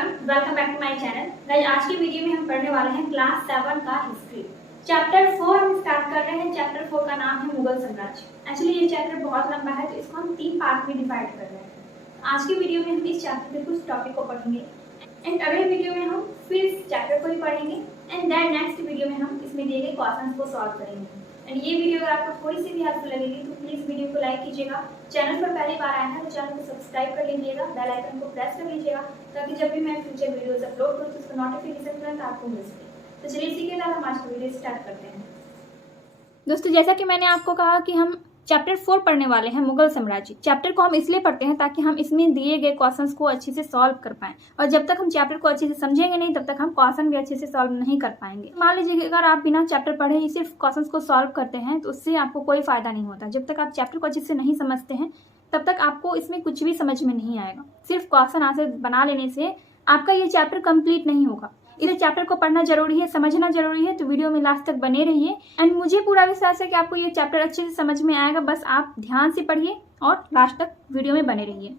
Everyone, welcome back to my channel. Guys, आज की video में हम पढ़ने वाले हैं क्लास 7 का हिस्ट्री। चैप्टर 4 हम स्टार्ट कर रहे हैं। चैप्टर 4 का नाम है मुगल साम्राज्य। एक्चुअली ये चैप्टर बहुत लंबा है, तो इसको हम 3 पार्ट में डिवाइड कर रहे हैं। आज की वीडियो में हम इस चैप्टर के कुछ टॉपिक को पढ़ेंगे एंड अगले वीडियो में हम फिर इस चैप्टर को ही पढ़ेंगे एंड देन नेक्स्ट वीडियो में हम इसमें दिए गए क्वेश्चंस को सॉल्व करेंगे। एंड ये वीडियो अगर आपको थोड़ी सी भी हेल्पफुल लगेगी तो प्लीज वीडियो को लाइक कीजिएगा। चैनल पर पहली बार आए हैं तो चैनल को सब्सक्राइब कर लीजिएगा, बेल आइकन को प्रेस कर लीजिएगा ताकि जब भी मैं फ्यूचर वीडियोस अपलोड करूं तो उसका नोटिफिकेशन तुरंत आपको मिल सके। तो चलिए इसी के साथ हम आज का वीडियो स्टार्ट करते हैं। दोस्तों, जैसा कि मैंने आपको कहा कि हम चैप्टर 4 पढ़ने वाले हैं मुगल साम्राज्य। चैप्टर को हम इसलिए पढ़ते हैं ताकि हम इसमें दिए गए क्वेश्चंस को अच्छे से सॉल्व कर पाएं, और जब तक हम चैप्टर को अच्छे से समझेंगे नहीं तब तक हम क्वेश्चन भी अच्छे से सॉल्व नहीं कर पाएंगे। मान लीजिए कि अगर आप बिना चैप्टर पढ़े ही सिर्फ क्वेश्चंस को सॉल्व करते हैं तो उससे आपको कोई फायदा नहीं होता। जब तक आप चैप्टर को अच्छे से नहीं समझते हैं तब तक आपको इसमें कुछ भी समझ में नहीं आएगा। सिर्फ क्वेश्चन आंसर बना लेने से आपका ये चैप्टर कंप्लीट नहीं होगा। इस चैप्टर को पढ़ना जरूरी है, समझना जरूरी है, तो वीडियो में लास्ट तक बने रहिए। एंड मुझे पूरा विश्वास है कि आपको ये चैप्टर अच्छे से समझ में आएगा। बस आप ध्यान से पढ़िए और लास्ट तक वीडियो में बने रहिए।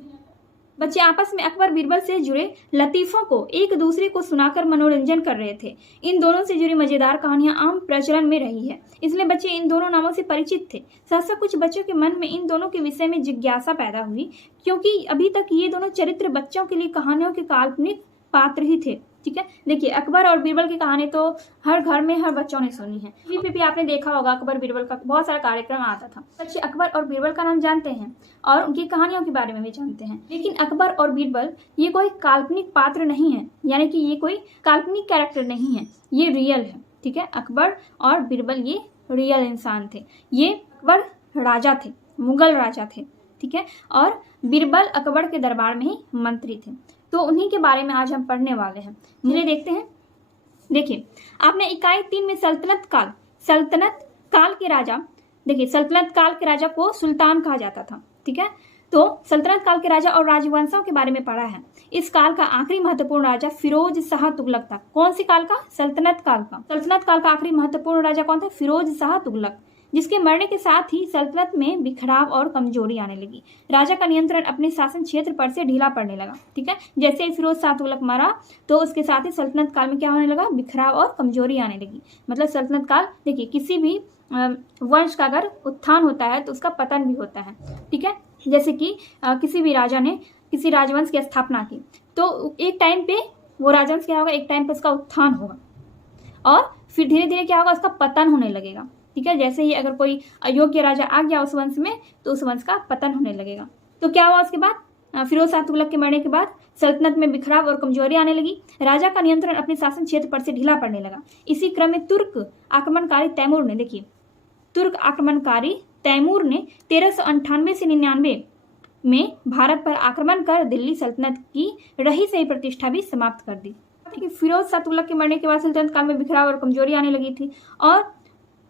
बच्चे आपस में अकबर बीरबल से जुड़े लतीफों को एक दूसरे को सुनाकर मनोरंजन कर रहे थे। इन दोनों से जुड़ी मजेदार कहानियां आम प्रचलन में रही है, इसलिए बच्चे इन दोनों नामों से परिचित थे। साथ साथ कुछ बच्चों के मन में इन दोनों के विषय में जिज्ञासा पैदा हुई, क्योंकि अभी तक ये दोनों चरित्र बच्चों के लिए कहानियों के काल्पनिक पात्र ही थे। ठीक है, देखिए अकबर और बीरबल की कहानी तो हर घर में हर बच्चों ने सुनी है। टीवी पे भी आपने देखा होगा, अकबर बीरबल का बहुत सारा कार्यक्रम आता था। बच्चे अकबर और बीरबल का नाम जानते हैं और उनकी कहानियों के बारे में भी जानते हैं, लेकिन अकबर और बीरबल ये कोई काल्पनिक पात्र नहीं है, यानी कि ये कोई काल्पनिक कैरेक्टर नहीं है, ये रियल है। ठीक है, अकबर और बीरबल ये रियल इंसान थे। ये अकबर राजा थे, मुगल राजा थे। ठीक है, और बीरबल अकबर के दरबार में ही मंत्री थे। तो उन्हीं के बारे में आज हम पढ़ने वाले हैं। चलिए देखते हैं। देखिए, आपने इकाई 3 में सल्तनत काल के राजा, देखिए सल्तनत काल के राजा को सुल्तान कहा जाता था। ठीक है, तो सल्तनत काल के राजा और राजवंशों के बारे में पढ़ा है। इस काल का आखिरी महत्वपूर्ण राजा फिरोज शाह तुगलक था। कौन सी काल का? सल्तनत काल का। सल्तनत काल का आखिरी महत्वपूर्ण राजा कौन था? फिरोज शाह तुगलक, जिसके मरने के साथ ही सल्तनत में बिखराव और कमजोरी आने लगी। राजा का नियंत्रण अपने शासन क्षेत्र पर से ढीला पड़ने लगा। ठीक है, जैसे ही फिरोज शाह तुगलक मरा तो उसके साथ ही सल्तनत काल में क्या होने लगा? बिखराव और कमजोरी आने लगी। मतलब सल्तनत काल, देखिए किसी भी वंश का अगर उत्थान होता है तो उसका पतन भी होता है। ठीक है, जैसे कि किसी भी राजा ने किसी राजवंश की स्थापना की तो एक टाइम पे वो राजवंश क्या होगा? एक टाइम पे उसका उत्थान होगा और फिर धीरे धीरे क्या होगा? उसका पतन होने लगेगा। ठीक है, जैसे ही अगर कोई अयोग्य राजा आ गया उस वंश में तो उस वंश का पतन होने लगेगा। तो क्या हुआ उसके बाद? फिरोज शाह तुगलक के मरने के बाद सल्तनत में बिखराव और कमजोरी आने लगी। राजा का नियंत्रण अपने शासन क्षेत्र पर से ढीला पड़ने लगा। इसी क्रम में तुर्क आक्रमणकारी तैमूर ने, देखिए तुर्क आक्रमणकारी तैमूर ने 1398 से 99 में भारत पर आक्रमण कर दिल्ली सल्तनत की रही सही प्रतिष्ठा भी समाप्त कर दी। फिरोज शाह तुगलक के मरने के बाद सल्तनत काल में बिखराव और कमजोरी आने लगी थी, और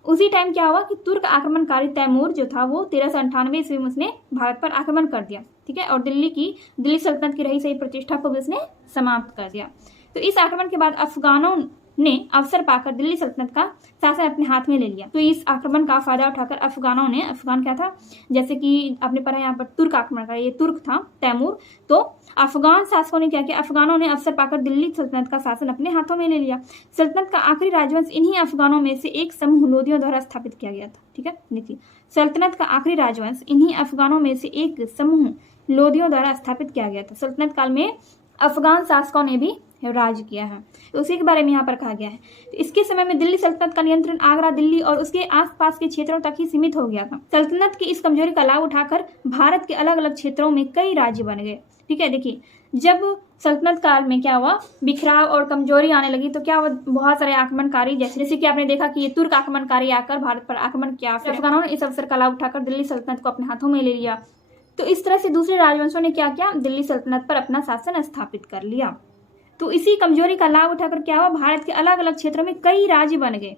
उसी टाइम क्या हुआ कि तुर्क आक्रमणकारी तैमूर जो था वो 1398 ईस्वी में उसने भारत पर आक्रमण कर दिया। ठीक है, और दिल्ली सल्तनत की रही सही प्रतिष्ठा को भी उसने समाप्त कर दिया। तो इस आक्रमण के बाद अफगानों ने अवसर पाकर दिल्ली सल्तनत का शासन अपने हाथ में ले लिया। तो इस आक्रमण का फायदा उठाकर अफगान क्या था? जैसे कि आपने पढ़ा यहाँ पर तुर्क आक्रमणकारी, ये तुर्क था तैमूर। तो अफगान शासकों ने क्या किया? अफगानों ने अवसर पाकर दिल्ली सल्तनत का शासन अपने हाथों में ले लिया। सल्तनत का आखिरी राजवंश इन्हीं अफगानों में से एक समूह लोदियों द्वारा स्थापित किया गया था। ठीक है, देखिए सल्तनत का आखिरी राजवंश इन्हीं अफगानों में से एक समूह लोदियों द्वारा स्थापित किया गया था। सल्तनत काल में अफगान शासकों ने भी राज किया है, तो उसी के बारे में यहाँ पर कहा गया है। तो इसके समय में दिल्ली सल्तनत का नियंत्रण आगरा, दिल्ली और उसके आसपास के क्षेत्रों तक ही सीमित हो गया था। सल्तनत की इस कमजोरी का लाभ उठाकर भारत के अलग अलग क्षेत्रों में कई राज्य बन गए। ठीक है, देखिए जब सल्तनत काल में क्या हुआ? बिखराव और कमजोरी आने लगी, तो क्या हुआ? बहुत सारे आक्रमणकारी, जैसे कि आपने देखा कि ये तुर्क आक्रमणकारी आकर भारत पर आक्रमण किया। फिर अफगानों ने इस अवसर का लाभ उठाकर दिल्ली सल्तनत को अपने हाथों में ले लिया। तो इस तरह से दूसरे राजवंशों ने क्या किया? दिल्ली सल्तनत पर अपना शासन स्थापित कर लिया। तो इसी कमजोरी का लाभ उठाकर क्या हुआ? भारत के अलग अलग क्षेत्रों में कई राज्य बन गए।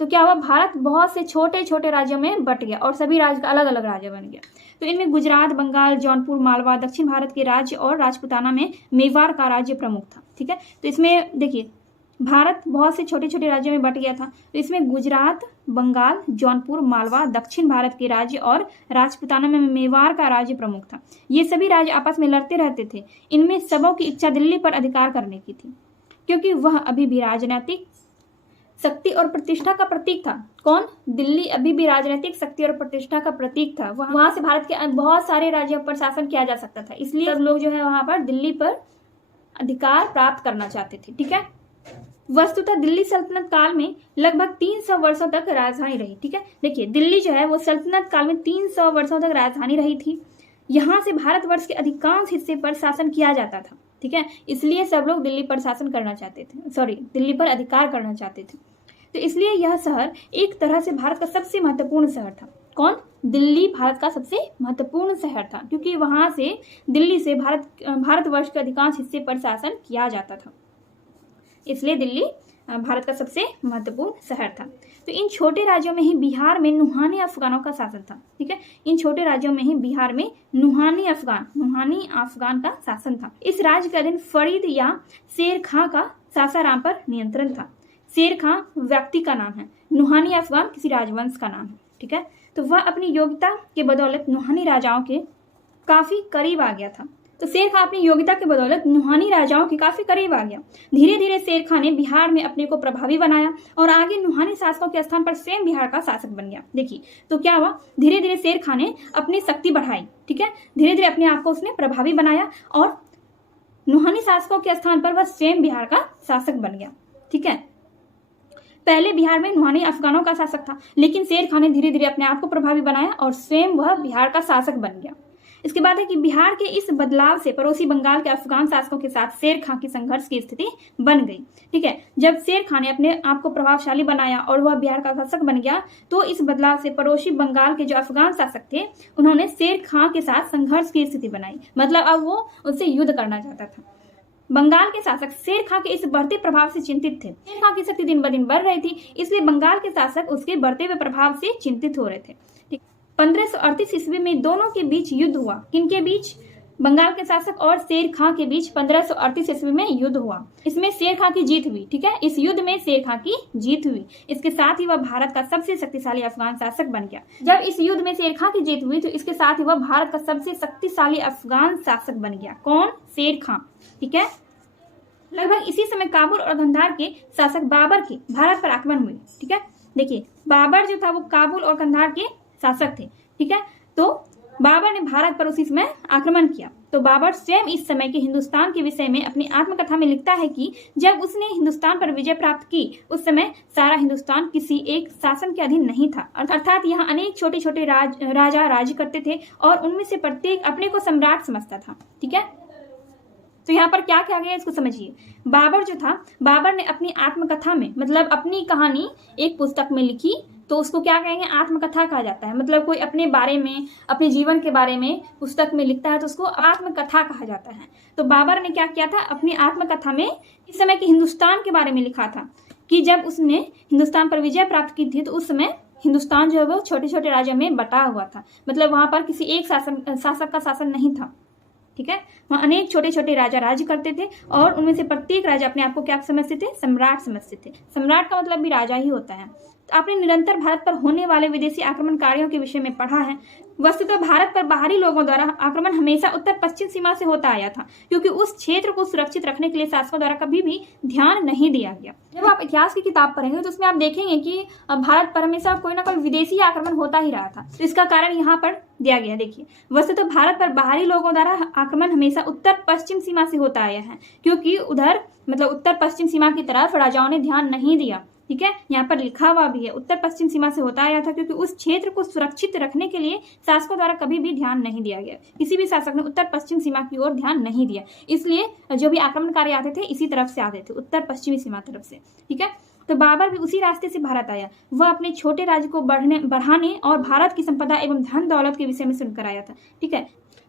तो क्या हुआ? भारत बहुत से छोटे छोटे राज्यों में बट गया और सभी राज्य का अलग अलग राज्य बन गया। तो इनमें गुजरात, बंगाल, जौनपुर, मालवा, दक्षिण भारत के राज्य और राजपुताना में मेवाड़ का राज्य प्रमुख था। ठीक है, तो इसमें देखिए भारत बहुत से छोटे छोटे राज्यों में बट गया था। तो इसमें गुजरात, बंगाल, जौनपुर, मालवा, दक्षिण भारत के राज्य और राजपूताना में मेवाड़ का राज्य प्रमुख था। ये सभी राज्य आपस में लड़ते रहते थे। इनमें सबों की इच्छा दिल्ली पर अधिकार करने की थी, क्योंकि वह अभी भी राजनीतिक शक्ति और प्रतिष्ठा का प्रतीक था। कौन? दिल्ली अभी भी राजनीतिक शक्ति और प्रतिष्ठा का प्रतीक था। वहां से भारत के बहुत सारे राज्यों पर शासन किया जा सकता था, इसलिए सब लोग जो है वहां पर दिल्ली पर अधिकार प्राप्त करना चाहते थे। ठीक है, वस्तुतः दिल्ली सल्तनत काल में लगभग 300 वर्षों तक राजधानी रही। ठीक है, देखिए दिल्ली जो है वो सल्तनत काल में 300 वर्षों तक राजधानी रही थी। यहाँ से भारतवर्ष के अधिकांश हिस्से पर शासन किया जाता था। ठीक है, इसलिए सब लोग दिल्ली पर शासन करना चाहते थे, दिल्ली पर अधिकार करना चाहते थे। तो इसलिए यह शहर एक तरह से भारत का सबसे महत्वपूर्ण शहर था। कौन? दिल्ली भारत का सबसे महत्वपूर्ण शहर था, क्योंकि वहां से दिल्ली से भारतवर्ष के अधिकांश हिस्से पर शासन किया जाता था, इसलिए दिल्ली भारत का सबसे महत्वपूर्ण शहर था। तो इन छोटे राज्यों में ही बिहार में नुहानी अफगानों का शासन था। ठीक है, इन छोटे राज्यों में ही बिहार में नुहानी अफगान का शासन था। इस राज्य का अधीन फरीद या शेर खां का सासाराम पर नियंत्रण था। शेर खां व्यक्ति का नाम है, नुहानी अफगान किसी राजवंश का नाम है। ठीक है, तो वह अपनी योग्यता के बदौलत नुहानी राजाओं के काफी करीब आ गया था। तो शेर खां अपनी योग्यता के बदौलत नुहानी राजाओं के काफी करीब आ गया। धीरे धीरे शेर खां ने बिहार में अपने को प्रभावी बनाया और आगे नुहानी शासकों के स्थान पर स्वयं बिहार का शासक बन गया। देखिए तो क्या हुआ, धीरे धीरे शेर खां ने अपनी शक्ति बढ़ाई। ठीक है, धीरे धीरे अपने आप को उसने प्रभावी बनाया और नुहानी शासकों के स्थान पर वह स्वयं बिहार का शासक बन गया। ठीक है, पहले बिहार में नुहानी अफगानों का शासक था, लेकिन शेर खां ने धीरे धीरे अपने आप को प्रभावी बनाया और स्वयं वह बिहार का शासक बन गया। इसके बाद है कि बिहार के इस बदलाव से पड़ोसी बंगाल के अफगान शासकों के साथ शेर खां की संघर्ष की स्थिति बन गई। ठीक है, जब शेर खां ने अपने आप को प्रभावशाली बनाया और वह बिहार का शासक बन गया, तो इस बदलाव से पड़ोसी बंगाल के जो अफगान शासक थे उन्होंने शेर खां के साथ संघर्ष की स्थिति बनाई। मतलब अब वो उससे युद्ध करना चाहता था। बंगाल के शासक शेर खां के इस बढ़ते प्रभाव से चिंतित थे। शेर खां की शक्ति दिन ब दिन बढ़ रही थी, इसलिए बंगाल के शासक उसके बढ़ते हुए प्रभाव से चिंतित हो रहे थे। 1538 ईस्वी में दोनों के बीच युद्ध हुआ। किनके बीच? बंगाल के शासक और शेर खां के बीच 1538 ईस्वी में युद्ध हुआ। इसमें शेर खां की जीत हुई। ठीक है, इस युद्ध में शेर खां की जीत हुई। इसके साथ ही वह भारत का सबसे शक्तिशाली अफगान शासक बन गया। जब इस युद्ध में शेर खां की जीत हुई तो इसके साथ ही वह भारत का सबसे शक्तिशाली अफगान शासक बन गया। कौन? शेर खां। ठीक है, लगभग इसी समय काबुल और कंधार के शासक बाबर के भारत पर आक्रमण हुए। ठीक है, देखिए बाबर जो था वो काबुल और कंधार के शासक थे। ठीक है, तो बाबर ने भारत पर उसी समय आक्रमण किया। तो बाबर स्वयं इस समय के हिंदुस्तान के विषय में अपनी आत्मकथा में लिखता है कि जब उसने हिंदुस्तान पर विजय प्राप्त की उस समय सारा हिंदुस्तान किसी एक शासन के अधीन नहीं था, अर्थात यहाँ अनेक छोटे छोटे राजा राज्य करते थे और उनमें से प्रत्येक अपने को सम्राट समझता था। ठीक है, तो यहाँ पर क्या क्या गया इसको समझिए। बाबर जो था, बाबर ने अपनी आत्मकथा में मतलब अपनी कहानी एक पुस्तक में लिखी, तो उसको क्या कहेंगे? आत्मकथा कहा जाता है। मतलब कोई अपने बारे में, अपने जीवन के बारे में पुस्तक में लिखता है तो उसको आत्मकथा कहा जाता है। तो बाबर ने क्या किया था, अपनी आत्मकथा में इस समय के हिंदुस्तान के बारे में लिखा था कि जब उसने हिंदुस्तान पर विजय प्राप्त की थी तो उस समय हिंदुस्तान जो है वो छोटे छोटे राज्यों में बटा हुआ था। मतलब वहां पर किसी एक शासक का शासन नहीं था। ठीक है, वहां अनेक छोटे छोटे राजा राज्य करते थे और उनमें से प्रत्येक राजा अपने आप को क्या समझते थे? सम्राट समझते थे। सम्राट का मतलब भी राजा ही होता है। तो आपने निरंतर भारत पर होने वाले विदेशी आक्रमणकारियों के विषय में पढ़ा है। वस्तुतः भारत पर बाहरी लोगों द्वारा आक्रमण हमेशा उत्तर पश्चिम सीमा से होता आया था, क्योंकि उस क्षेत्र को सुरक्षित रखने के लिए शासकों द्वारा कभी भी ध्यान नहीं दिया गया। जब आप इतिहास की किताब पढ़ेंगे तो उसमें आप देखेंगे कि भारत पर हमेशा कोई ना कोई विदेशी आक्रमण होता ही रहा था। तो इसका कारण यहाँ पर दिया गया। देखिए, वस्तुतः भारत पर बाहरी लोगों द्वारा आक्रमण हमेशा उत्तर पश्चिम सीमा से होता आया है, क्योंकि उधर मतलब उत्तर पश्चिम सीमा की तरफ राजाओं ने ध्यान नहीं दिया। ठीक है, यहाँ पर लिखा हुआ भी है उत्तर पश्चिम सीमा से होता आया था, क्योंकि उस क्षेत्र को सुरक्षित रखने के लिए शासकों द्वारा कभी भी ध्यान नहीं दिया गया। किसी भी शासक ने उत्तर पश्चिम सीमा की ओर ध्यान नहीं दिया, इसलिए जो भी आक्रमणकारी आते थे इसी तरफ से आते थे, उत्तर पश्चिमी सीमा तरफ से। ठीक है, तो बाबर भी उसी रास्ते से भारत आया। वह अपने छोटे राज्य को बढ़ाने और भारत की संपदा एवं धन दौलत के विषय में सुनकर आया था। ठीक है,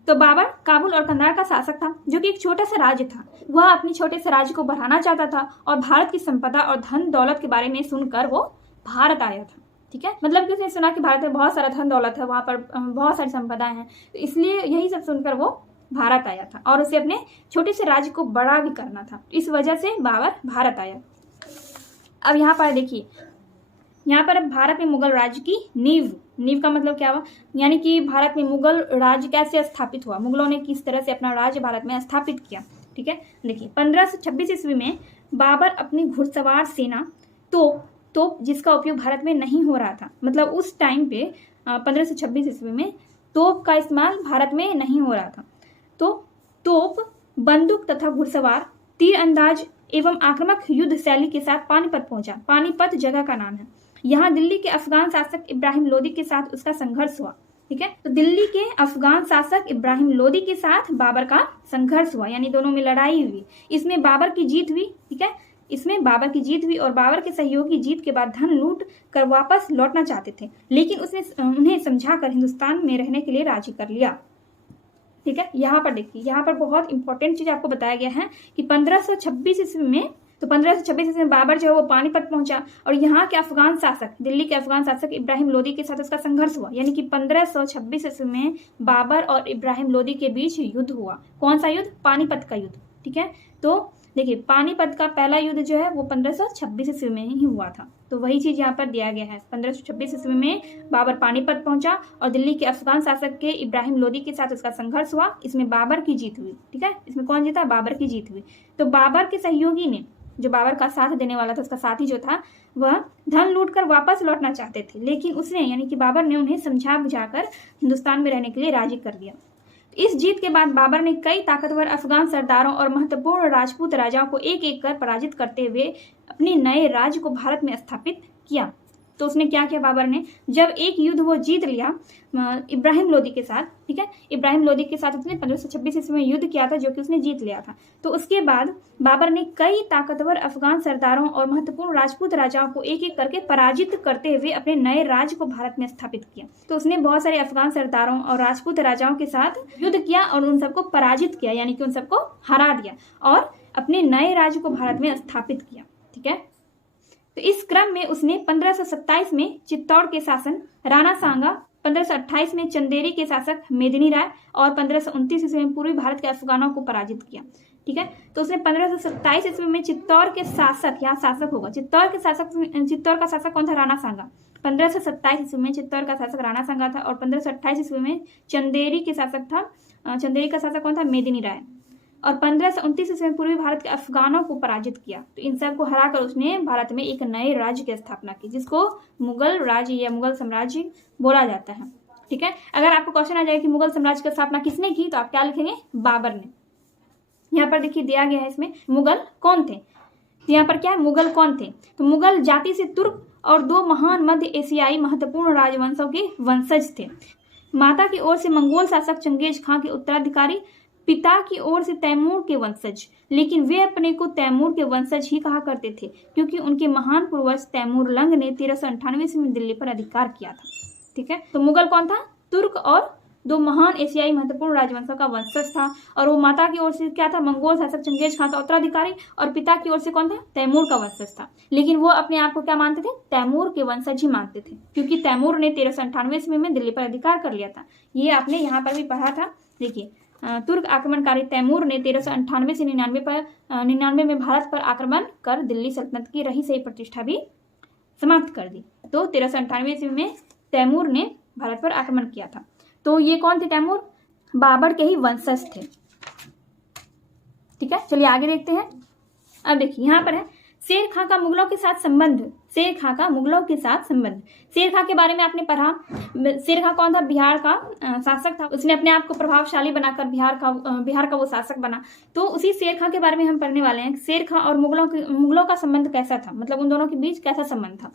तो बाबर काबुल और कंधार का शासक था, जो कि एक छोटा सा राज्य था। वह अपने छोटे से राज्य को बढ़ाना चाहता था और भारत की संपदा और धन दौलत के बारे में सुनकर वो भारत आया था। ठीक है, मतलब कि उसने सुना कि भारत में बहुत सारा धन दौलत है, वहां पर बहुत सारी संपदाएं हैं, तो इसलिए यही सब सुनकर वो भारत आया था और उसे अपने छोटे से राज्य को बड़ा भी करना था। इस वजह से बाबर भारत आया। अब यहाँ पर देखिए, यहाँ पर अब भारत में मुगल राज्य की नींव का मतलब क्या हुआ, यानी कि भारत में मुगल राज्य कैसे स्थापित हुआ, मुगलों ने किस तरह से अपना राज्य भारत में स्थापित किया। ठीक है, देखिए 1526 ईस्वी में बाबर अपनी घुड़सवार सेना तोप जिसका उपयोग भारत में नहीं हो रहा था, मतलब उस टाइम पे 1526 ईस्वी में तोप का इस्तेमाल भारत में नहीं हो रहा था, तो तोप, बंदूक तथा घुड़सवार, तीर अंदाज एवं आक्रामक युद्ध शैली के साथ पानीपत पहुंचा। पानीपत जगह का नाम है। यहाँ दिल्ली के अफगान शासक इब्राहिम लोदी के साथ उसका संघर्ष हुआ। ठीक है, तो दिल्ली के अफगान शासक इब्राहिम लोदी के साथ बाबर का संघर्ष हुआ, यानी दोनों में लड़ाई हुई। इसमें बाबर की जीत हुई। ठीक है, इसमें बाबर की जीत हुई और बाबर के सहयोगी जीत के बाद धन लूट कर वापस लौटना चाहते थे, लेकिन उसने उन्हें समझाकर हिंदुस्तान में रहने के लिए राजी कर लिया। ठीक है, यहाँ पर देखिए, यहाँ पर बहुत इंपॉर्टेंट चीज आपको बताया गया है कि 1526 ईस्वी में, तो 1526 ईस्वी में बाबर जो है वो पानीपत पहुंचा और यहाँ के अफगान शासक, दिल्ली के अफगान शासक इब्राहिम लोदी के साथ उसका संघर्ष हुआ, यानी कि 1526 ईस्वी में बाबर और इब्राहिम लोदी के बीच युद्ध हुआ। कौन सा युद्ध? पानीपत का युद्ध। ठीक है, तो देखिए पानीपत का पहला युद्ध जो है वो 1526 ईस्वी में ही हुआ था, तो वही चीज यहाँ पर दिया गया है। 1526 ईस्वी में बाबर पानीपत पहुंचा और दिल्ली के अफगान शासक के इब्राहिम लोदी के साथ उसका संघर्ष हुआ। इसमें बाबर की जीत हुई। ठीक है, इसमें कौन जीता? बाबर की जीत हुई। तो बाबर के सहयोगी ने, जो बाबर का साथ देने वाला था, उसका साथी जो था, वह धन लूट कर वापस लौटना चाहते थे, लेकिन उसने, यानी कि बाबर ने उन्हें समझा बुझाकर हिंदुस्तान में रहने के लिए राजी कर दिया। इस जीत के बाद बाबर ने कई ताकतवर अफगान सरदारों और महत्वपूर्ण राजपूत राजाओं को एक एक कर पराजित करते हुए अपने नए राज्य को भारत में स्थापित किया। तो उसने क्या किया बाबर ने? जब एक युद्ध वो जीत लिया इब्राहिम लोदी के साथ। ठीक है, इब्राहिम लोदी के साथ उसने 1526 ईस्वी में युद्ध किया था, जो कि उसने जीत लिया था। तो उसके बाद बाबर ने कई ताकतवर अफगान सरदारों और महत्वपूर्ण राजपूत राजाओं को एक एक करके पराजित करते हुए अपने नए राज्य को भारत में स्थापित किया। तो उसने बहुत सारे अफगान सरदारों और राजपूत राजाओं के साथ युद्ध किया और उन सबको पराजित किया, यानी कि उन सबको हरा दिया और अपने नए राज्य को भारत में स्थापित किया। ठीक है, तो इस क्रम में उसने 1527 में चित्तौड़ के शासन राणा सांगा, 1528 में चंदेरी के शासक मेदिनी राय और 1529 ईस्वी में पूर्वी भारत के अफगानों को पराजित किया। ठीक है, तो उसने 1527 ईस्वी में चित्तौड़ के शासक, यहाँ शासक होगा, चित्तौड़ का शासक कौन था? राणा सांगा। 1527 ईस्वी में चित्तौड़ का शासक राणा सांगा था और 1528 ईस्वी में चंदेरी के शासक था, चंदेरी का शासक कौन था? मेदिनी राय। और 1529 ईस्वी में पूर्वी भारत के अफगानों को पराजित किया। तो इन सबको हराकर उसने भारत में एक नए राज्य की स्थापना की, जिसको मुगल राज्य या मुगल साम्राज्य बोला जाता है। ठीक है, अगर आपको क्वेश्चन आ जाए कि मुगल साम्राज्य की स्थापना किसने की, तो आप क्या लिखेंगे? बाबर ने। यहाँ पर देखिए दिया गया है इसमें मुगल कौन थे। तो यहाँ पर क्या है? मुगल कौन थे? तो मुगल जाति से तुर्क और दो महान मध्य एशियाई महत्वपूर्ण राजवंशों के वंशज थे। माता की ओर से मंगोल शासक चंगेज खां के उत्तराधिकारी, पिता की ओर से तैमूर के वंशज, लेकिन वे अपने को तैमूर के वंशज ही कहा करते थे, क्योंकि उनके महान पूर्वज तैमूर लंग ने 1398 में दिल्ली पर अधिकार किया था। ठीक है, तो मुगल कौन था? तुर्क और दो महान एशियाई महत्वपूर्ण राजवंशों का वंशज था, और वो माता की ओर से क्या था? मंगोल शासक चंगेज खां का उत्तराधिकारी, और पिता की ओर से कौन था? तैमूर का वंशज था। लेकिन वो अपने आप को क्या मानते थे? तैमूर के वंशज ही मानते थे, क्योंकि तैमूर ने 1398 में दिल्ली पर अधिकार कर लिया था। ये आपने यहाँ पर भी पढ़ा था। देखिए, तुर्क आक्रमणकारी तैमूर ने 1398 से 99 में भारत पर आक्रमण कर दिल्ली सल्तनत की रही सही प्रतिष्ठा भी समाप्त कर दी। तो 1398 ईस्वी में तैमूर ने भारत पर आक्रमण किया था। तो ये कौन थे? तैमूर बाबर के ही वंशज थे। ठीक है, चलिए आगे देखते हैं। अब देखिए यहाँ पर है शेर खां का मुगलों के साथ संबंध। शेर खां का मुगलों के साथ संबंध। शेर खां के बारे में आपने पढ़ा। शेर खां कौन था? बिहार का शासक था। उसने अपने आप को प्रभावशाली बनाकर बिहार का वो शासक बना। तो उसी शेर खां के बारे में हम पढ़ने वाले हैं। शेर खां और मुगलों का संबंध कैसा था, मतलब उन दोनों के बीच कैसा संबंध था।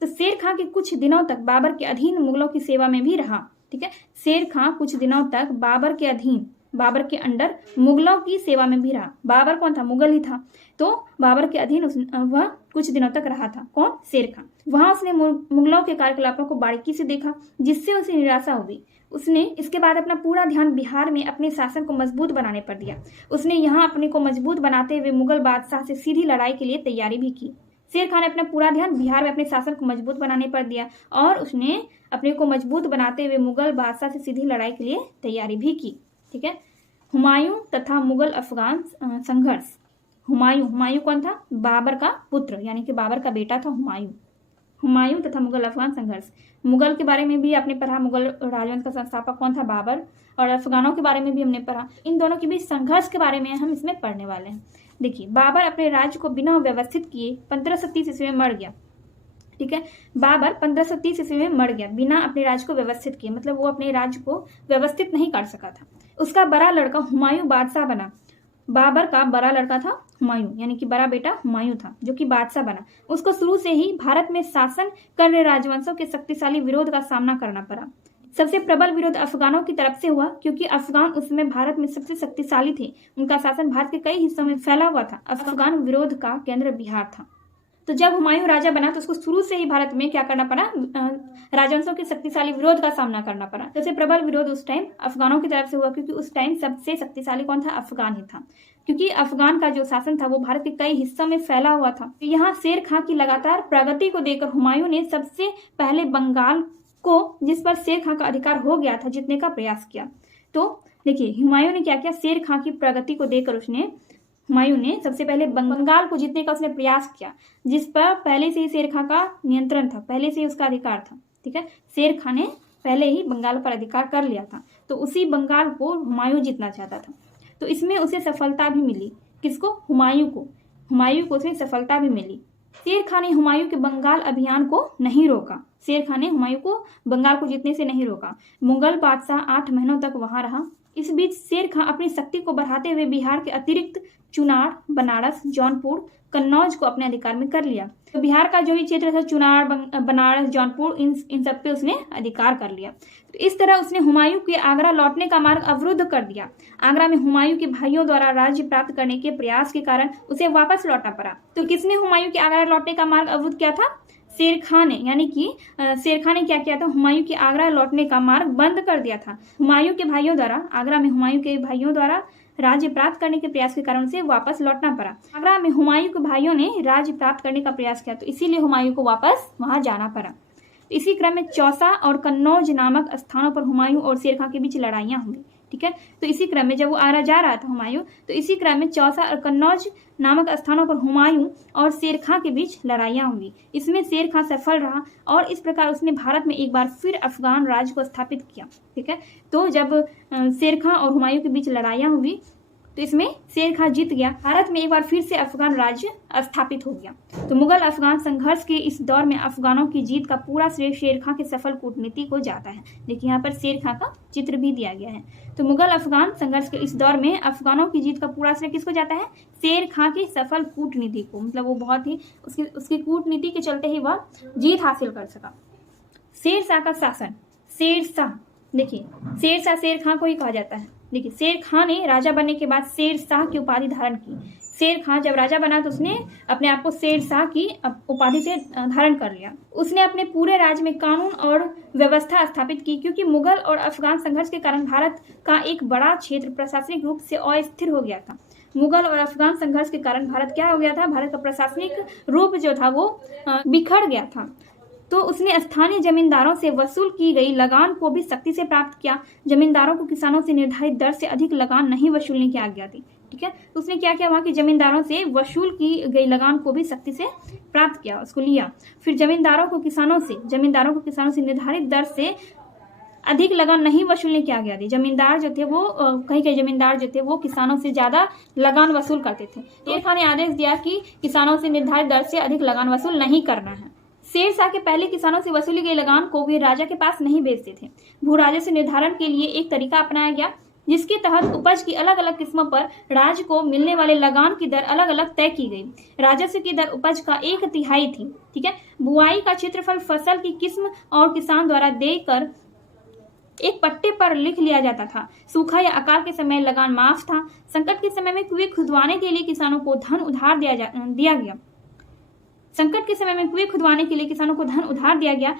तो शेर खां के कुछ दिनों तक बाबर के अधीन मुगलों की सेवा में भी रहा। ठीक है, शेर खां कुछ दिनों तक बाबर के अधीन, बाबर के अंडर मुगलों की सेवा में भी रहा। बाबर कौन था? मुगल ही था। तो बाबर के अधीन वह कुछ दिनों तक रहा था। कौन? शेर खां। वहां उसने मुगलों के कार्यकलापों को बारीकी से देखा, जिससे उसे निराशा हुई। उसने इसके बाद अपना पूरा ध्यान बिहार में अपने शासन को मजबूत बनाने पर दिया। उसने यहाँ अपने को मजबूत बनाते हुए मुगल बादशाह से सीधी लड़ाई के लिए तैयारी भी की। शेर खां ने अपना पूरा ध्यान बिहार में अपने शासन को मजबूत बनाने पर दिया और उसने अपने को मजबूत बनाते हुए मुगल बादशाह से सीधी लड़ाई के लिए तैयारी भी की। ठीक है, हुमायूं तथा मुगल अफगान संघर्ष। हुमायूं, हुमायूं कौन था? बाबर का पुत्र, यानी कि बाबर का बेटा था हुमायूं। हुमायूं तथा मुगल अफगान संघर्ष। मुगल के बारे में भी आपने पढ़ा, मुगल राजवंश का संस्थापक कौन था? बाबर। और अफगानों के बारे में भी हमने पढ़ा। इन दोनों के बीच संघर्ष के बारे में हम इसमें पढ़ने वाले हैं। देखिए, बाबर अपने राज्य को बिना व्यवस्थित किए 1530 ईस्वी में मर गया। ठीक है, बाबर 1530 ईस्वी में मर गया बिना अपने राज्य को व्यवस्थित किए, मतलब वो अपने राज्य को व्यवस्थित नहीं कर सका था। उसका बड़ा लड़का हुमायूं बादशाह बना। बाबर का बड़ा लड़का था हुमायूं, यानी कि बड़ा बेटा हुमायूं था, जो कि बादशाह बना। उसको शुरू से ही भारत में शासन कर रहे राजवंशों के शक्तिशाली विरोध का सामना करना पड़ा। सबसे प्रबल विरोध अफगानों की तरफ से हुआ, क्योंकि अफगान उस समय भारत में सबसे शक्तिशाली थे। उनका शासन भारत के कई हिस्सों में फैला हुआ था। अफगान विरोध का केंद्र बिहार था। तो जब हुमायूं राजा बना तो उसको शुरू से ही भारत में क्या करना पड़ा? राजवंशों के शक्तिशाली विरोध का सामना करना पड़ा। सबसे प्रबल विरोध उस टाइम अफगानों की तरफ से हुआ, क्योंकि उस टाइम सबसे शक्तिशाली कौन था? अफगान ही था, क्योंकि अफगान का जो शासन था वो भारत के कई हिस्सों में फैला हुआ था। यहाँ शेर खां की लगातार प्रगति को देखकर हुमायूं ने सबसे पहले बंगाल को, जिस पर शेर खां का अधिकार हो गया था, जीतने का प्रयास किया। तो देखिए, हुमायूं ने क्या किया? शेर खां की प्रगति को देखकर हुमायूं ने सबसे पहले बंगाल को जीतने का उसने प्रयास किया, जिस पर पहले से ही शेर खां का नियंत्रण था, पहले से ही उसका अधिकार था। ठीक है, शेर खां ने पहले ही बंगाल पर अधिकार कर लिया था, तो उसी बंगाल को हुमायूं जीतना चाहता था। तो इसमें उसे सफलता भी मिली। किसको? हुमायूं को। हुमायूं को उसमें सफलता भी मिली। शेर खां ने हुमायूं के बंगाल अभियान को नहीं रोका। शेर खां ने हुमायूं को बंगाल को जीतने से नहीं रोका। मुगल बादशाह 8 महीनों तक वहां रहा। इस बीच शेर खां अपनी शक्ति को बढ़ाते हुए बिहार के अतिरिक्त चुनार, बनारस, जौनपुर, कन्नौज को अपने अधिकार में कर लिया। तो बिहार का जो भी क्षेत्र था, चुनार, बनारस, जौनपुर, इन सब पे उसने अधिकार कर लिया। तो इस तरह उसने हुमायूं के आगरा लौटने का मार्ग अवरुद्ध कर दिया। आगरा में हुमायूं के भाइयों द्वारा राज्य प्राप्त करने के प्रयास के कारण उसे वापस लौटना पड़ा। तो किसने हुमायूं के आगरा लौटने का मार्ग अवरुद्ध किया था? शेर खां ने, यानी कि शेर खां ने क्या किया था? हुमायूं के आगरा लौटने का मार्ग बंद कर दिया था। हुमायूं के भाइयों द्वारा, आगरा में हुमायूं के भाइयों द्वारा राज्य प्राप्त करने के प्रयास के कारण से वापस लौटना पड़ा। आगरा में हुमायूं के भाइयों ने राज्य प्राप्त करने का प्रयास किया, तो इसीलिए हुमायूं को वापस वहां जाना पड़ा। इसी क्रम में चौसा और कन्नौज नामक स्थानों पर हुमायूं और शेर खां के बीच लड़ाइयां हुई। ठीक है, तो इसी क्रम में जब वो आगरा जा रहा था हुमायूं, तो इसी क्रम में चौसा और कन्नौज नामक स्थानों पर हुमायूं और शेर खां के बीच लड़ाइयां हुई। इसमें शेर खां सफल रहा और इस प्रकार उसने भारत में एक बार फिर अफगान राज्य को स्थापित किया। ठीक है, तो जब शेर खां और हुमायूं के बीच लड़ाइयां हुई तो इसमें शेर खां जीत गया। भारत में एक बार फिर से अफगान राज्य स्थापित हो गया। तो मुगल अफगान संघर्ष के इस दौर में अफगानों की जीत का पूरा श्रेय शेर खां के सफल कूटनीति को जाता है। देखिए, यहाँ पर शेर खां का चित्र भी दिया गया है। तो मुगल अफगान संघर्ष के इस दौर में अफगानों की जीत का पूरा श्रेय किसको जाता है? शेर खां की सफल कूटनीति को। मतलब वो बहुत ही उसकी कूटनीति के चलते ही वह जीत हासिल कर सका। शेर शाह का शासन। शेर शाह, देखिए, शेर शाह शेर खां को ही कहा जाता है। देखिए, शेर खां ने राजा बनने के बाद शेर शाह की उपाधि धारण की। शेर खां जब राजा बना तो उसने अपने आप को शेर शाह की उपाधि से धारण कर लिया। उसने अपने पूरे राज्य में कानून और व्यवस्था स्थापित की, क्योंकि मुगल और अफगान संघर्ष के कारण भारत का एक बड़ा क्षेत्र प्रशासनिक रूप से अस्थिर हो गया था। मुगल और अफगान संघर्ष के कारण भारत क्या हो गया था? भारत का प्रशासनिक रूप जो था वो बिखर गया था। तो उसने स्थानीय जमींदारों से वसूल की गई लगान को भी सख्ती से प्राप्त किया। जमींदारों को किसानों से निर्धारित दर से अधिक लगान नहीं वसूलने की आज्ञा दी। ठीक है, तो उसने क्या किया? वहां के जमींदारों से वसूल की गई लगान को भी सख्ती से प्राप्त किया, उसको लिया। फिर जमींदारों को किसानों से निर्धारित दर से अधिक लगान नहीं वसूलने की आज्ञा दी। जमींदार जो थे वो कई जमींदार जो थे वो किसानों से ज्यादा लगान वसूल करते थे। शेर खां ने आदेश दिया कि किसानों से निर्धारित दर से अधिक लगान वसूल नहीं करना है। शेर शाह के पहले किसानों से वसूली गई लगान को वे राजा के पास नहीं भेजते थे। भू राजस्व निर्धारण के लिए एक तरीका अपनाया गया, जिसके तहत उपज की अलग अलग किस्मों पर राज्य को मिलने वाले लगान की दर अलग अलग तय की गई। राजस्व की दर उपज का 1/3 थी। ठीक है, बुआई का क्षेत्रफल फसल की किस्म और किसान द्वारा देकर एक पट्टे पर लिख लिया जाता था। सूखा या अकाल के समय लगान माफ था। संकट के समय में कुएं खुदवाने के लिए किसानों को धन उधार दिया गया। संकट के समय में कुएं खुदवाने के लिए किसानों को धन उधार दिया गया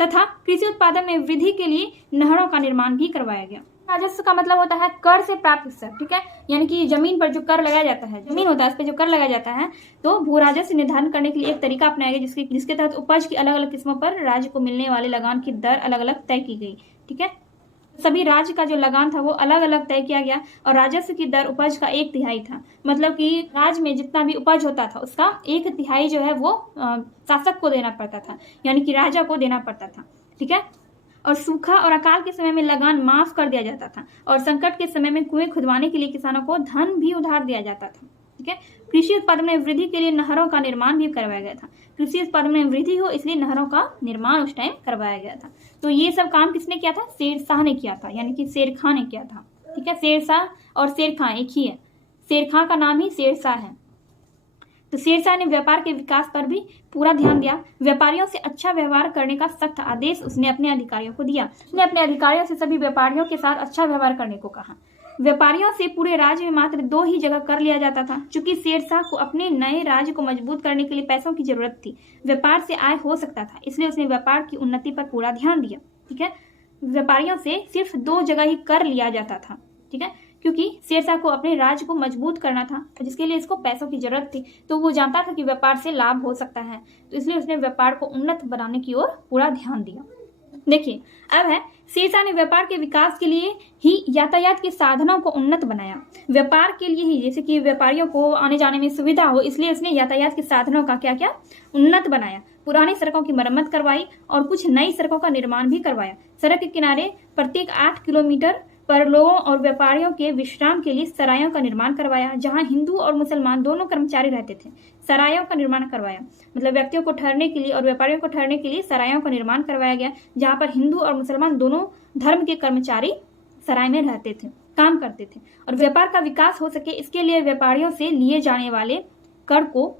तथा कृषि उत्पादन में वृद्धि के लिए नहरों का निर्माण भी करवाया गया। राजस्व का मतलब होता है कर से प्राप्त हिस्सा। ठीक है, यानी कि जमीन पर जो कर लगाया जाता है, जमीन होता है उस पर जो कर लगाया जाता है, तो भू राजस्व निर्धारण करने के लिए एक तरीका अपनाया गया, जिसके तहत उपज की अलग अलग किस्मों पर राज्य को मिलने वाले लगान की दर अलग अलग तय की गई। ठीक है, सभी राज्य का जो लगान था वो अलग अलग तय किया गया और राजस्व की दर उपज का 1/3 था। मतलब कि राज्य में जितना भी उपज होता था उसका 1/3 जो है वो शासक को देना पड़ता था, यानी कि राजा को देना पड़ता था। ठीक है। और सूखा और अकाल के समय में लगान माफ कर दिया जाता था और संकट के समय में कुएं खुदवाने के लिए किसानों को धन भी उधार दिया जाता था। ठीक है। कृषि उत्पादन में वृद्धि के लिए नहरों का निर्माण भी करवाया गया था। कृषि उत्पादन में वृद्धि हो इसलिए नहरों का निर्माण उस टाइम करवाया गया था। तो ये सब काम किसने किया था? शेरशाह ने किया था, यानी कि शेर खां ने किया था। ठीक है। शेरशाह और शेर खां एक ही है, शेर खां का नाम ही शेरशाह है। तो शेरशाह ने व्यापार के विकास पर भी पूरा ध्यान दिया। व्यापारियों से अच्छा व्यवहार करने का सख्त आदेश उसने अपने अधिकारियों को दिया। उसने अपने अधिकारियों से सभी व्यापारियों के साथ अच्छा व्यवहार करने को कहा। व्यापारियों से पूरे राज्य में मात्र 2 ही जगह कर लिया जाता था। चूंकि शेरशाह को अपने नए राज्य को मजबूत करने के लिए पैसों की जरूरत थी, व्यापार से आय हो सकता था, इसलिए उसने व्यापार की उन्नति पर पूरा ध्यान दिया। ठीक है। व्यापारियों से सिर्फ 2 जगह ही कर लिया जाता था। ठीक है। क्योंकि शेरशाह को अपने राज्य को मजबूत करना था, जिसके लिए इसको पैसों की जरूरत थी, तो वो जानता था कि व्यापार से लाभ हो सकता है, तो इसलिए उसने व्यापार को उन्नत बनाने की ओर पूरा ध्यान दिया। देखिए, अब है शेरशाह ने व्यापार के विकास के लिए ही यातायात के साधनों को उन्नत बनाया। व्यापार के लिए ही, जैसे कि व्यापारियों को आने जाने में सुविधा हो, इसलिए उसने यातायात के साधनों का क्या क्या उन्नत बनाया। पुरानी सड़कों की मरम्मत करवाई और कुछ नई सड़कों का निर्माण भी करवाया। सड़क के किनारे प्रत्येक 8 किलोमीटर पर लोगों और व्यापारियों के विश्राम के लिए सरायों का निर्माण करवाया, जहां हिंदू और मुसलमान दोनों कर्मचारी रहते थे। सरायों का निर्माण करवाया, मतलब व्यक्तियों को ठहरने के लिए और व्यापारियों को ठहरने के लिए सरायों का निर्माण करवाया गया, जहां पर हिंदू और मुसलमान दोनों धर्म के कर्मचारी सराय में रहते थे, काम करते थे। और व्यापार का विकास हो सके, इसके लिए व्यापारियों से लिए जाने वाले कर को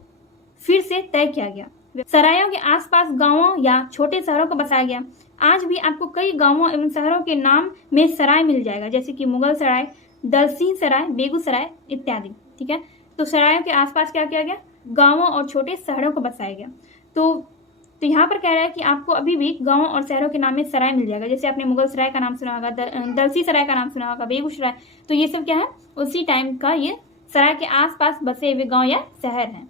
फिर से तय किया गया। सरायों के आसपास गांवों या छोटे शहरों को बसाया गया। आज भी आपको कई गांवों एवं शहरों के नाम में सराय मिल जाएगा, जैसे कि मुगल सराय, दलसिंह सराय, बेगूसराय इत्यादि। ठीक है। तो सरायों के आसपास क्या किया गया? गांवों और छोटे शहरों को बसाया गया। तो यहाँ पर कह रहा है कि आपको अभी भी गांवों और शहरों के नाम में सराय मिल जाएगा। जैसे आपने मुगल सराय का नाम सुना होगा, दलसिंह सराय का नाम सुना होगा, बेगूसराय, तो ये सब क्या है? उसी टाइम का ये सराय के आसपास बसे हुए गाँव या शहर है।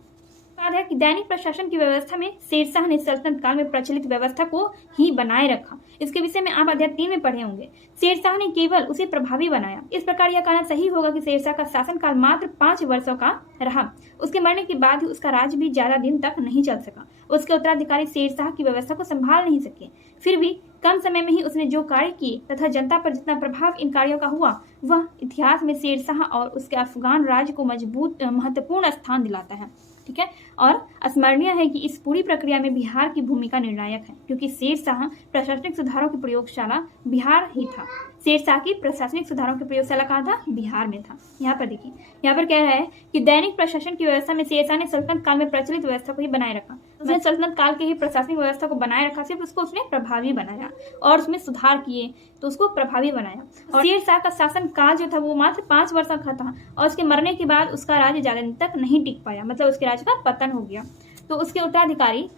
बात है कि दैनिक प्रशासन की व्यवस्था में शेरशाह ने सल्तनत काल में प्रचलित व्यवस्था को ही बनाए रखा। इसके विषय में आप अध्याय 3 में पढ़े होंगे। शेरशाह ने केवल उसे प्रभावी बनाया। इस प्रकार यह कहना सही होगा कि शेरशाह का शासनकाल मात्र 5 वर्षों का रहा। उसके मरने के बाद ही उसका राज्य भी ज्यादा दिन तक नहीं चल सका। उसके उत्तराधिकारी शेरशाह की व्यवस्था को संभाल नहीं सके। फिर भी कम समय में ही उसने जो कार्य किए तथा जनता पर जितना प्रभाव इन कार्यों का हुआ, वह इतिहास में शेरशाह और उसके अफगान राज्य को महत्वपूर्ण स्थान दिलाता है। ठीक है। और स्मरणीय है कि इस पूरी प्रक्रिया में बिहार की भूमिका निर्णायक है, क्योंकि शेरशाह प्रशासनिक सुधारों की प्रयोगशाला बिहार ही था। शेरशाह की प्रशासनिक सुधारों की प्रयोगशाला कहाँ था? बिहार में था। यहाँ पर देखिए, यहाँ पर कह रहा है कि दैनिक प्रशासन की व्यवस्था में शेरशाह ने सल्तनत काल में प्रचलित व्यवस्था को ही बनाए रखा। उसने सल्तनत काल के ही प्रशासनिक व्यवस्था को बनाए रखा, सिर्फ उसको उसने प्रभावी बनाया और उसमें सुधार किए तो उसको प्रभावी बनाया। और शेरशाह का शासन काल जो था वो मात्र 5 वर्षों का था और उसके मरने के बाद उसका राज्य ज्यादा दिन तक नहीं टिक पाया, मतलब उसके राज्य का पतन हो गया। तो उसके उत्तराधिकारी,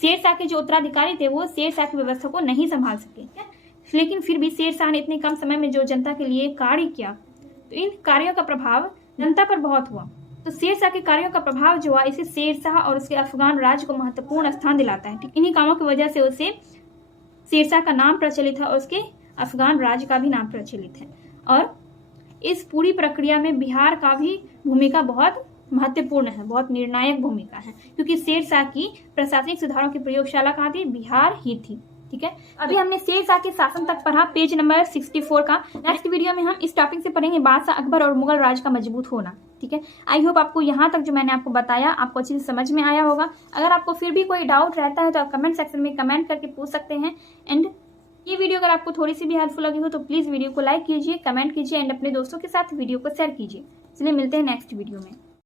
शेरशाह के जो उत्तराधिकारी थे, वो शेरशाह की व्यवस्था को नहीं संभाल सके। लेकिन फिर भी शेरशाह ने इतने कम समय में जो जनता के लिए कार्य किया, तो इन कार्यों का प्रभाव जनता पर बहुत हुआ। तो शेरशाह के कार्यों का प्रभाव जो हुआ, इसे शेरशाह और उसके अफगान राज्य को महत्वपूर्ण स्थान दिलाता है। इन्हीं कामों की वजह से उसे शेरशाह का नाम प्रचलित है और उसके अफगान राज्य का भी नाम प्रचलित है। और इस पूरी प्रक्रिया में बिहार का भी भूमिका बहुत महत्वपूर्ण है, बहुत निर्णायक भूमिका है, क्योंकि शेरशाह की प्रशासनिक सुधारों की प्रयोगशाला कहाँ थी? बिहार ही थी। ठीक है। अभी हमने शेरशाह के शासन तक पढ़ा, पेज नंबर 64 का। नेक्स्ट वीडियो में हम इस टॉपिक से पढ़ेंगे बादशाह अकबर और मुगल राज का मजबूत होना। ठीक है। आई होप आपको यहाँ तक जो मैंने आपको बताया आपको अच्छे से समझ में आया होगा। अगर आपको फिर भी कोई डाउट रहता है तो आप कमेंट सेक्शन में कमेंट करके पूछ सकते हैं। एंड ये वीडियो अगर आपको थोड़ी सी भी हेल्पफुल लगी हो तो प्लीज वीडियो को लाइक कीजिए, कमेंट कीजिए एंड अपने दोस्तों के साथ वीडियो को शेयर कीजिए। इसलिए मिलते हैं नेक्स्ट वीडियो में।